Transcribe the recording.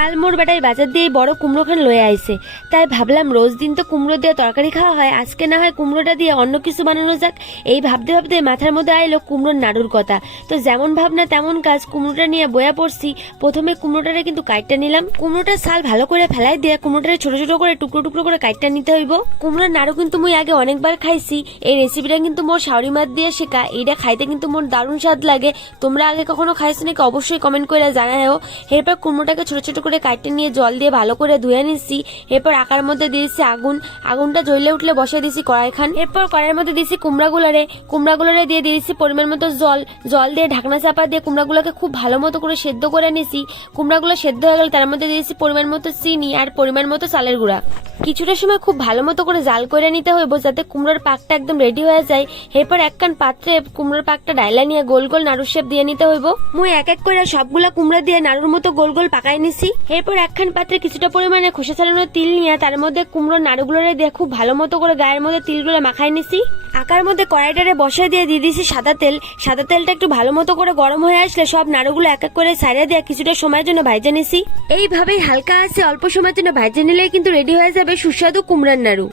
কাল মোর বেটায় বাজার দিয়ে বড় কুমড়োখান লয়ে আইছে, তাই ভাবলাম রোজ দিন তো কুমড়ো দিয়ে তরকারি খাওয়া হয়, আজকে না হয় কুমড়োটা দিয়ে অন্য কিছু বানানো যাক। এই ভাবতে ভাবতে মাথার মধ্যে আইলো কুমড়োর নাড়ুর কথা। তো যেমন ভাবনা তেমন কাজ, কুমড়োটা নিয়ে বয়া পড়ছি। প্রথমে কুমড়োটারে কিন্তু কাইটটা নিলাম, কুমড়োটার ছাল ভালো করে ফেলাই দিয়ে কুমড়োটারে ছোট ছোট করে টুকরো টুকরো করে কাইটটা নিতে হইব। কুমড়োর নাড়ু কিন্তু মুই আগে অনেকবার খাইছি, এই রেসিপিটা কিন্তু মোর শাওরি মাছ দিয়ে শেখা, এইটা খাইতে কিন্তু মোর দারুণ স্বাদ লাগে। তোমরা আগে কখনো খাইছো নাকি অবশ্যই কমেন্ট করে জানাও। এরপর কুমড়োটাকে ছোট ছোট করে কাটতে নিয়ে জল দিয়ে ভালো করে ধুয়ে নিচ্ছি। এরপর আকার মধ্যে দিয়েছি আগুন, আগুনটা জ্বলে উঠলে বসিয়ে দিয়েছি কড়াই খান। এরপর কড়াইয়ের মধ্যে দিয়েছি কুমড়াগুলোরে দিয়ে দিয়েছি পরিমাণ মতো জল দিয়ে ঢাকনা চাপা দিয়ে কুমড়াগুলোকে খুব ভালো মতো করে সেদ্ধ করে নিয়েছি। কুমড়াগুলো সেদ্ধ হয়ে গেলে তার মধ্যে দিয়েছি পরিমাণ মতো চিনি আর পরিমাণ মতো চালের গুঁড়া। কিছুটা সময় খুব ভালো মতো করে জাল করে নিতে হইব যাতে কুমড়োর পাকটা একদম রেডি হয়ে যায়। এরপর একখান পাত্রে কুমড়োর পাকটা ডাইলা নিয়ে গোল গোল নাড়ুর শেপ দিয়ে নিতে হইব। মুই এক এক করে সবগুলা কুমড়া দিয়ে নাড়ুর মতো গোল গোল পাকাই নিছি। এরপর একখান পাত্রে কিছুটা পরিমাণে খোসা ছাড়ানো তিল নিয়ে তার মধ্যে কুমড়োর নাড়ুগুলোরে দিয়ে খুব ভালো মতো করে গায়ের মধ্যে তিলগুলো মাখাই নিছি। আকার মধ্যে কড়াইটারে বসিয়ে দিয়ে দিয়েছি সাদা তেল। সাদা তেলটা একটু ভালো মতো করে গরম হয়ে আসলে সব নাড়ুগুলো এক এক করে ছাড়িয়ে দিয়ে কিছুটা সময়ের জন্য ভাইজে নিছি। এইভাবেই হালকা আছে অল্প সময়ের জন্য ভাইজে নিলেই কিন্তু রেডি হয়ে যাবে সুস্বাদু কুমড়ার নাড়ু।